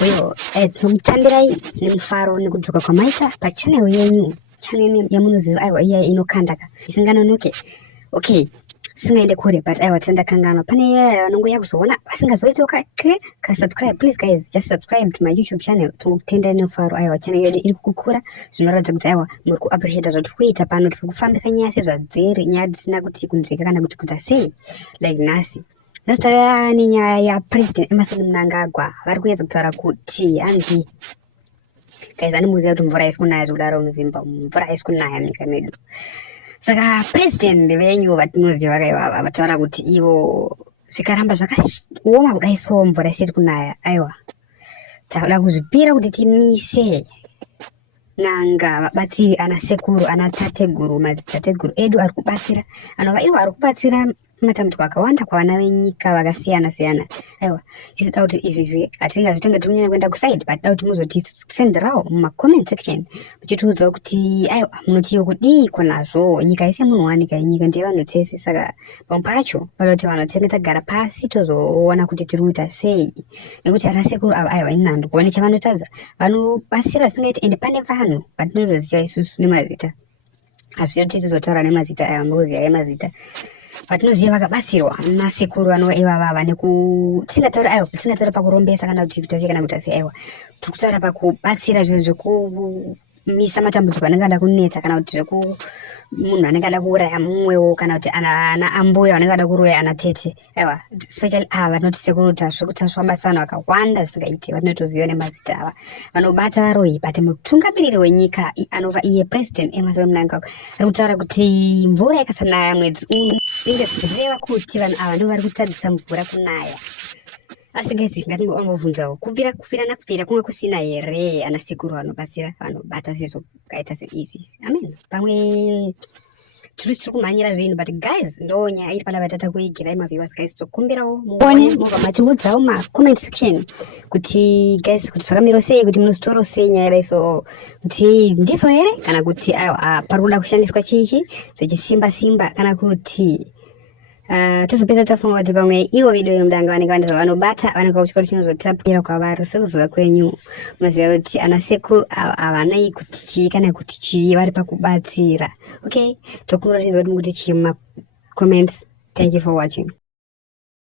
Uyo tinomutambirai nemufaro nekudzoka kwamaita pachanel yenyu, chanel yamunoziva aiwa iya inokandaka isinganonoke. Okay, singaende kure but aiwa tisandakanganwa. Pane vanongoya kuzoona vasingazoiti subscribe. Please guys, just subscribe to my YouTube channel. Tinokutendai nemufaro. Aiwa channel yedu iri kukura zvinoratidza kuti aiwa muri kuappreciate zvatiri kuita pano. Tiri kufambisa nyaya sezvadziri, nyaya dzisina kuti kunzvika kana kuti kuita sei. Like nhasi nasitauya nenyaya yaPresident Emmerson Mnangagwa. Vari kuedza kutaura kuti hanzi guys, anomuziva kuti mvura haisi kunaya zvekudaro muZimbabwe, mvura haisi kunaya munyika medu. Saka president venyu vatinoziva kaiva vataura kuti ivo zvikaramba zvakaoma kudai so mvura isiri kunaya, aiwa takuda kuzvipira kuti timise n'anga vabatsiri ana sekuru ana tateguru madzitateguru edu ari kubatsira anova ivo ari kubatsira matambudziko akawanda kuvana venyika vakasiyana siyana. Aiwa isi da kuti izvi hatingazotonge tonyanya kuenda kuside but da kuti muzotisenderawo mumacomment section muchitiudzawo kuti aiwa munotiwo kudiko nazvo. Nyika ise munhu wanika, nyika ndevanhu tese. Saka pamwe pacho panoda kuti vanhu tinge tagara pasi tozoona kuti tiri kuita sei, nekuti ana sekuru ava aiwa inhando kuone chavanotadza vanobasira singaiti ende pane vanhu vatinozoziva isusu nemazita. Hazviri kuti tizotaura nemazita aiwa munoziva emazita vatinoziva vakabasirwa nasekuru vanova ivava tisingataura aiwa tisingataura pakurombesa kana kuti kuita sei kana kuita sei. Aiwa tiri kutaura pakubatsira zvinhu zvekumisa matambudziko anenge ada kunetsa kana kuti munhu anenge ada kuuraya mumwewo kana kuti ana ambuya vanenge ada kuroya ana tete. Aiwa especially ava vanoti sekuru zvekuti zvabata vanhu vakawanda zvisingaiti vatinotoziva nemazita ava vanobata varoyi. But mutungamiriri wenyika anova iye President Emmerson Mnangagwa ari kutaura kuti mvura ikasanaya mwedzi uno zvinge zvichireva kuti vanhu ava ndo vari kutadzisa mvura kunaya. Asi guys, ngatingobvunzawo kupira nakupira kunge kusina here ana sekuru vanobatsira vanobata sezvokaita seizvi. Amen. Pamwe tiri kumhanyira zvinhu but guys ndo nyaya iri pana vatata kuigirai maviewers guys. Tokumbirawo muone mobva matiudzawo macomment section kuti guys kuti zvakamira sei, kuti munozvitora sei nyaya idai, so kuti ndizvo here kana kuti aiwa pari kuda kushandiswa chichi zvechisimba kana kuti tozopedza tafunga kuti pamwe ivo video yomudanga vanenge vandizva vanobata vanenge kuchikoro chinozotapira kwavari. Sekuziva kwenyu munoziva kuti ana sekuru havanai kuti chii kana kuti chii, vari pakubatsira. Okay, tokumbira kuti mukuti chii mumacomments. Thank you for watching.